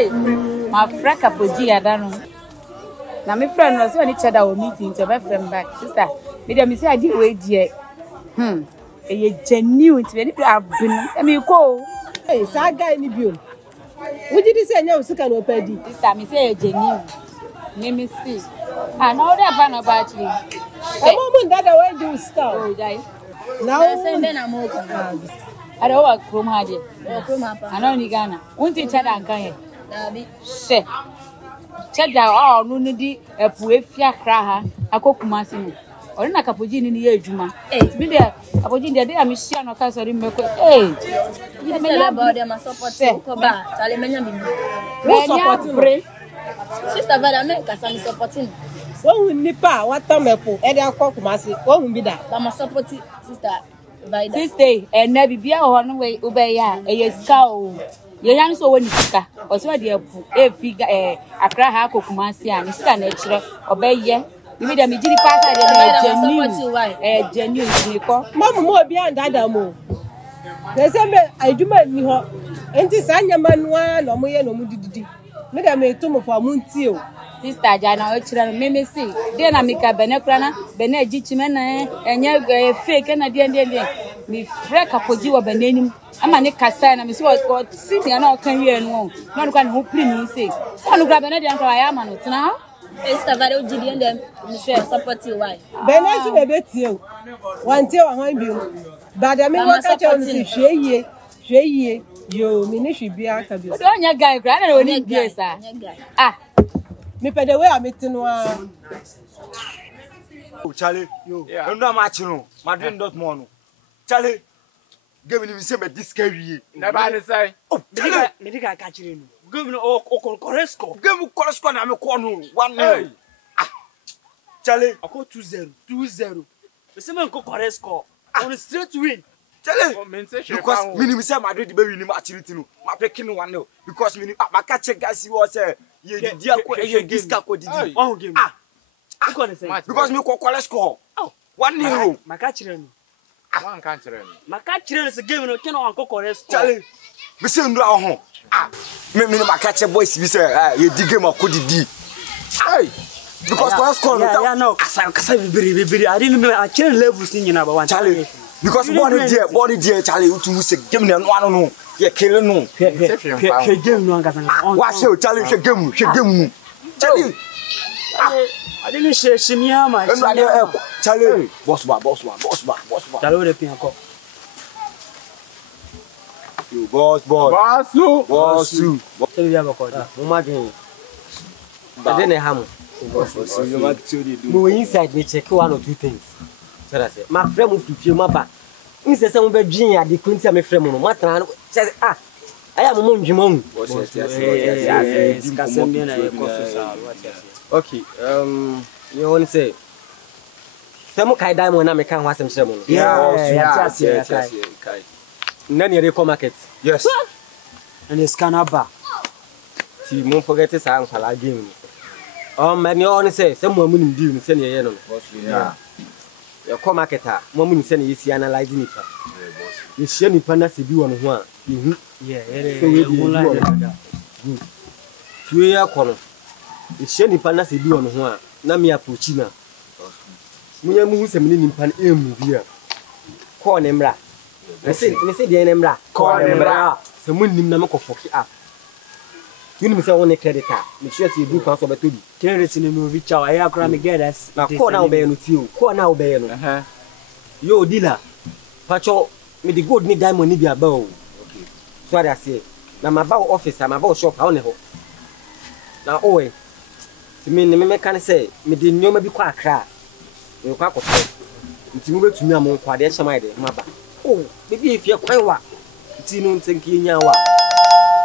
Hey, my friend CAPO GEE, I don't know. Now my friend was only Cheddar or meeting to my friend back. Sister, me say I did wait yet. A genuine to any been. I mean, go. Hey, Saga in the view. What did you say? No, so can open this time. Me say a genuine. Let me see. I know that ban about you. A woman that I went to scout. Oh, guys. Now, then I'm okay. I don't work from Hardy. I know Ghana. Won't you Cheddar and Kanye? Say, Cheddar, oh, no, need a puefia craha, a cocumasino. Or in a CAPO GEE in the year, Juma. Eh, be there. CAPO GEE, the day I'm sure no case or in Meko. Eh, you know about them, I support say, Coba, Talemania. Who support Sister Vadameka, I'm supporting. One will nipper, what Tomepo, Edia Cocumasi, one will be that. I'm a supporting sister. This day, and never be on way, obey ya, a scow. Your young so when you speak, or so dear, a figure, a cry, Cocumasi, and it's a nature, obey ye. You made a midget pass a genuine, Mamma more beyond that more. There's I do my new hop, and this Anya Manuan or Moya no Mudidi. Make a me tomb for Muntio. Sister Jana, Mimi see. Then I make a Benecrana, Benet Gichimena, and you're fake and a dear. Me freak CAPO GEE or Benin. I'm a Nicassan, and Miss What City and all can you and won't. Not one who please say. One who grab another I am on it now. Sister Vado GD and them, Michelle support you. Why? Benaz may bet you. One tail behind you. But I mean, what I tell you, she you ministry be out of you. So, your guy, granted, only yes, ah. Me pay the way I'm meeting one. Oh, Charlie, you know much, no. Madrid dot mono. Charlie, give me the same this carry. Never say. Oh, Medica catch you. Give me Coresco. Give me Coresco and I'm a corner. 1-0. Charlie, I call 2-0. The same Coresco on a straight win. Charlie, because minimum say Madrid the baby match no. My picking 1-0 because me my catch guys was you this CAPO GEE. Oh game. Because me Coresco. Oh, 1-0. My catch One country. My catch is a game no can on Coresco. Charlie, me say ndo ahon. Me my catch boys be say you dig game akodi. Hey. Because Coresco no. Yeah, no. Kasa bibiri. I didn't know I change levels in number 1. Charlie. Because body dear Charlie to say give me no no. Yeah, kill no. Game no Kasa. Watch you Charlie game. Charlie. I didn't share Shimia my Charlie. Boss ba. Charlie the pianco. You boss. Boss. Tell you about that. Mama game. I didn't have boss. You like to do. Go inside me check one or two things. My friend moved to feel my back. Instead of Virginia, the couldn't me friend. Matra says, I am a monjimon. Okay, you want to say some kind diamond I can have some ceremony. Yes. None of the market. Yes. And it's canaba. See, won't forget this I'm for game. Man, you only say some woman do in send your yeah. Your co marketer, woman send you see analyzing it. You share me panas to do on one. Yeah, good. 2 year corner. You share me panas to do on one. Namia Puchina. We are moving in pan here. Call Nemra. I said, the Nemra. Call Nemra. Someone named Namako for up. You know, I want a creditor. Make sure you do counsel by 2 Credits in the movie. Chow, I have crammed together. Now, call now, Bayon with you. Call now, Bayon. Yo, dealer. Pacho, me the good need diamond need be a bow. Okay. So I say, now my bow office, I'm about shop. How never. Now, oh, to me, can say, me the new maybe quite cry. You can't go. It's moved to me among Quadesha, my dear, my back. Oh, maybe if you're quite what? It's in thinking yawa.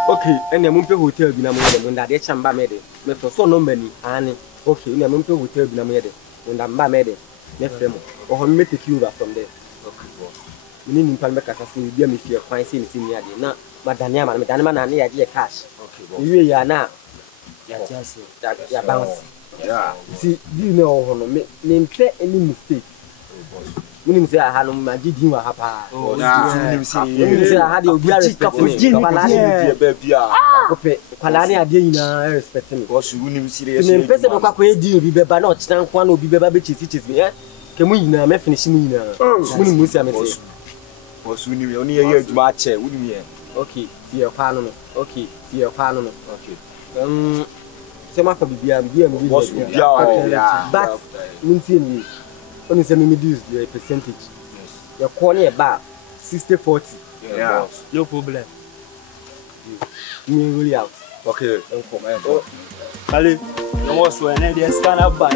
Okay, and the Mumpe Hotel be number when that chamba made it. Me for so no many, Annie. Okay, in the Mumpe Hotel be number when that made it. Left them or make the cure from there. Okay, boss. Meaning Palmecas as will be me if you're fine seeing it in the idea. Now, Madame, and the idea cash. Okay, boss. You are now. Yes, that you bounce. Yeah. See, do you know, name any mistake? Meaning say I had my did you hapa. Oh, yeah. I had your respect. Palani ade nyina respect me. Because you wouldn't serious. Me pese be kwa kwa di obi beba na ochina nkwa na obi beba be chesi me. Ke mu nyina me finish mu nyina. Muni musi amete. Because we need only here to match it. Wouldn't me? Okay, tie kwa no. Okay, tie kwa no. Okay. Say ma fa bibia me Boss we bia. But muntie me. Oni say me reduce the percentage. Yes. Your corner ba 60-40. Yeah. Boss. No problem. Me really out. Okay. Kale, you was when they scan up by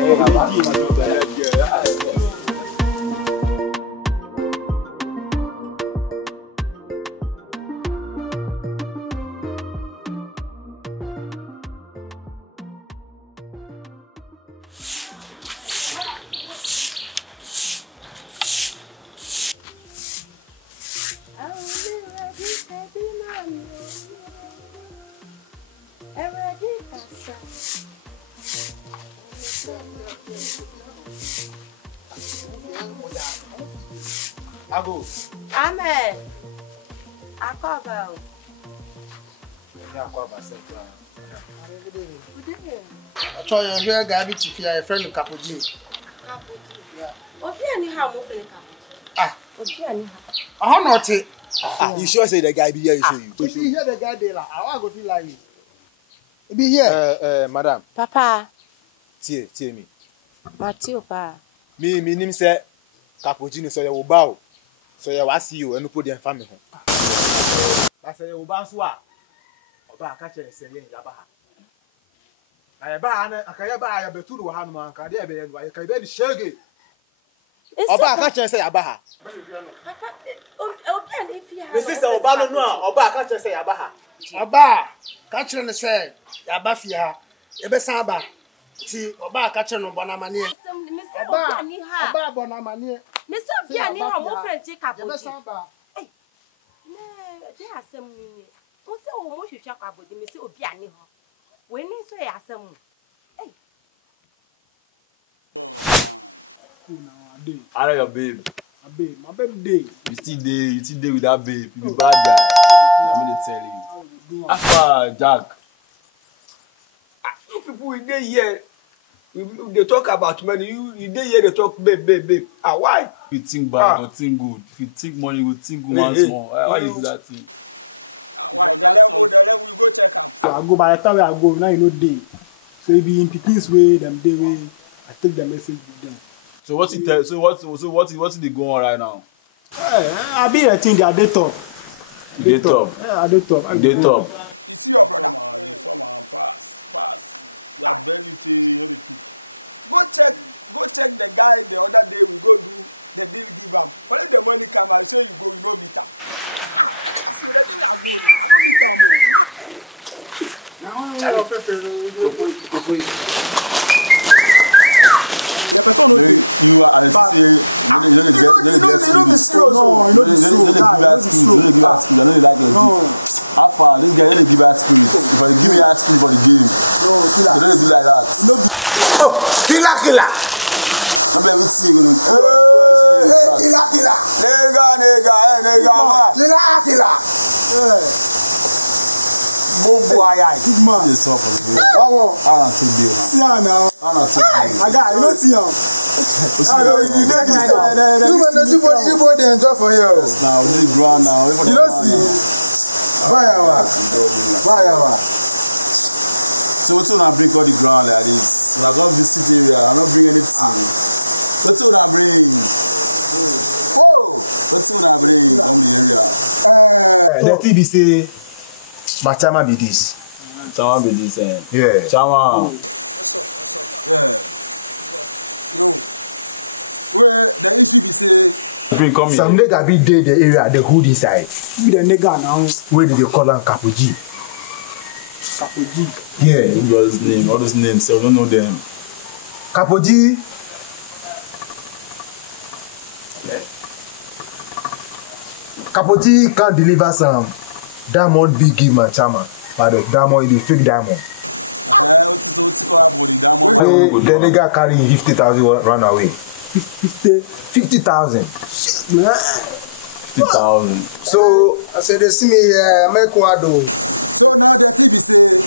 Ago. Amen. Akọba o. Yeah, akọba sempre. Good evening. I try your hair guy be to your friend CAPO GEE. Obi ani ha mo fele ka. Ah, Obi ani ha. I not it. You sure say the guy be here? You show you. If you hear the guy there, I want go feel like it. Be here. Madam. Papa, Tie me. Matthew pa. Me nim say CAPO GEE so you bow. So you was you and put the family home. I say you bounce wa. Oba ka chere say yen yaba ha. Na yaba na akaya ba ya beturu wa hanu man ka de be yen wa ka be di shege. Oba ka chere say yaba ha. Papa, Obi ani fi ha. Me say oba no no a oba ka chere say yaba ha. Oba, catch you say, Yaba Fia, Ebesa ba. See, Oba catch you no bonamania. Oba ani ha. Oba bonamania. Mr. Obi ani ha mo friend CAPO GEE. Ebesa ba. Ne, dey asem ni. O se o mo hwehwa CAPO GEE, me se Obi ani ho. We ni so ya asem. How are your babe? My baby day. You still there with that babe. You be bad guy. I'm gonna tell you. After Jack. You people we dey here. They talk about money. You dey here they talk babe. Why? If you think bad, you think good. If you think money, you think good once more. Why you do that thing? Why? The level we go check am. So I go by the time I go, now you know day. So it be in Pikin's way, them day way. I take the message with them. So what's it tell? So what's they going on right now? I be a thing they are day top. Day top. Yeah, day top. Day top. You see your brother? Pass. You are very you pick. Go check the guy the other day we go do the deal give am. When the money come I say you go you no meet am. See the day we are going I don't meet am o. The person you are as say you don't be serious. No, you don't give us I know you like your how far this guy don't give us spirit. If I give me spirit for the game. No, killer. You don't do like that. No. Oh, killer. I'm everything you Killer. Nigga, man. Killer. Bobo ayai. Big man. This for the game. I don't take deal now. See now. I don't take deal. I got you don't see him. You boy they enjoy for here. Now we need ground now. You don't see. Fire. So what's when I bring all the ground like this? When I go visit area, I don't bring anything. What's when I bring? Oh. What's when I bring from the area? The TV say, my chama be this. Chama be this, Yeah. Chama. Yeah. Yo. Where the issue be say, Come some nigga be there the area, the hood inside. Be the nigga now. Where did they call him CAPO GEE? CAPO GEE. Yeah. What's his name? All those names, so I don't know them. CAPO GEE. CAPO GEE can't deliver some diamond big give my chama. But the diamond is the fake diamond. What's called about the diamond? The nigga carry 50,000 run away. 50,000. Shit, man. 50,000. So I said they see me make what do. so now the TV say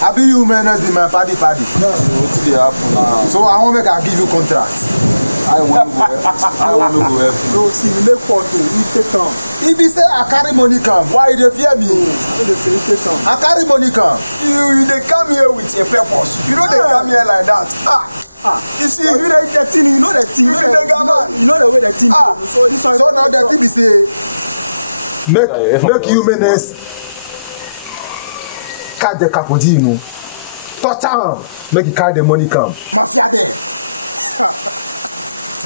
I be you menace be my party. What did they happen now? So I want make I give you contract. I want to go help you. No, see, we make photo, we take time. If you say I carry money come, why you dey fear me? I carry money come. You they come here with a purpose. You know they come here like that. You see, you know the thing, you know the thing, you know the way the thing goes. So this one. So now the TV say make you menace catch the CAPO GEE, you know. Touch am, make you carry the money come. Mafia there.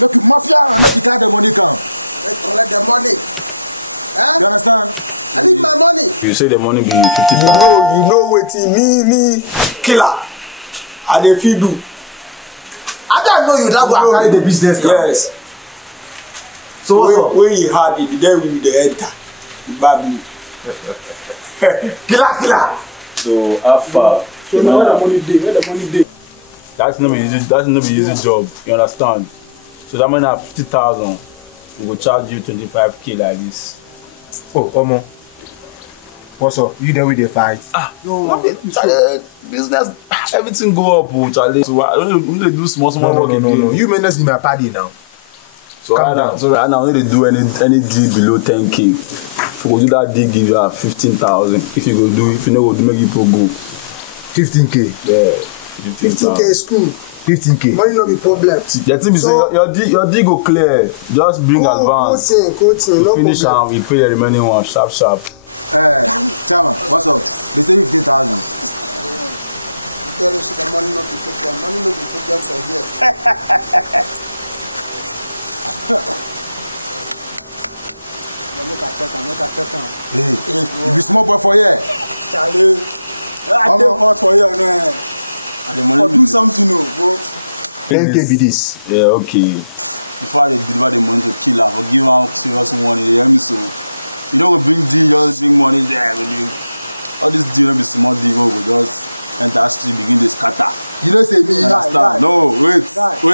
Make you mafia, make you carry the money come. Let's collect the money. You understand? I need my money. You say the money be 50,000. You know what me killer. I dey fit do. I don't know you that I carry the business come. Yes. So what's up? When you had it, then we the enter. Baby. Killer. So how far? So now where the money dey? That's not be easy job. You understand? So that money have 50,000. We will charge you 25K like this. Oh, Omo. What's up? You there with the fight? No, business, everything go up, Charlie. So I don't do small work again. No. You menace in my party now. So right now, I need to do any deal below 10K. If you go do that deal, give you 15,000. If you go do, if you know, go do make people go. 15K. Yeah. 15K is cool. 15K. Money no be problem. The thing is, so, your deal go clear. Just bring advance. Coaching, no finish and we pay the remaining one sharp. Chama, what's up? They say 15,000. Tell us the money no be problem. Money no be problem for here. Make a check am. Hey, you be small boy for here. Charlie, I dey hot for here, no. Or do something, no, bro. 10K be this. Yeah, okay. Before they deliver the money to kill her, for give her serious money, you hear me? So you don't go bring deal, just bring money there. All this deal, be small deal, we go just enter street, begin to scatter. You know say me. Understand? No, wait,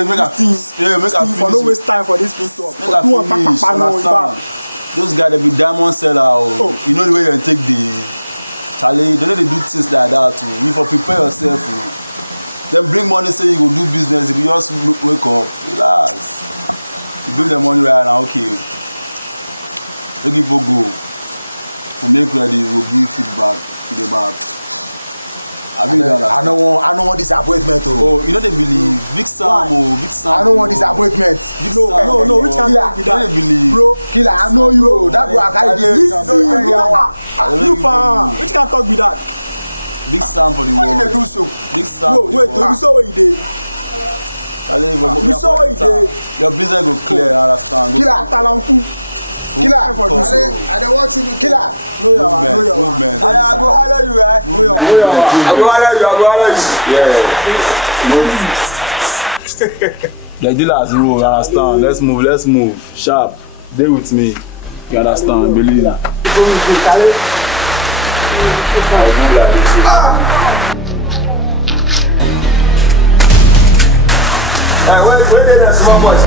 make a finish. Yeah, make a finish. For no waste time for this people. Make a finish. Understand? Those guys, they be diamond seller. You know the way they take the Charlie. They know they do things like that too. You for prepare yourself. Then bring money, say you go do business. If you just wake up, relax. You bring the money right now, okay. Don't give a go. For make ready, we will give feedback to the back. I don't want disappointment. Oh, you know they believe. Big Sam, Big Sam. I don't want disappointment. No, which can be that? Bro, Killer, I know you. That boy, I can't You fan. Which can talk with that? Big Sam for the world. Why you do so? Big Sam. No, wait, you saw what you did. You saw what you did. Your business go clear, understand? Killer, Talanku. Killer, I don't want you to killer. Movement. I go holler you, right? I go holler you. The dealers rule, you understand? Let's move. Sharp. Stay with me. You understand? Believe. Where did that small boy?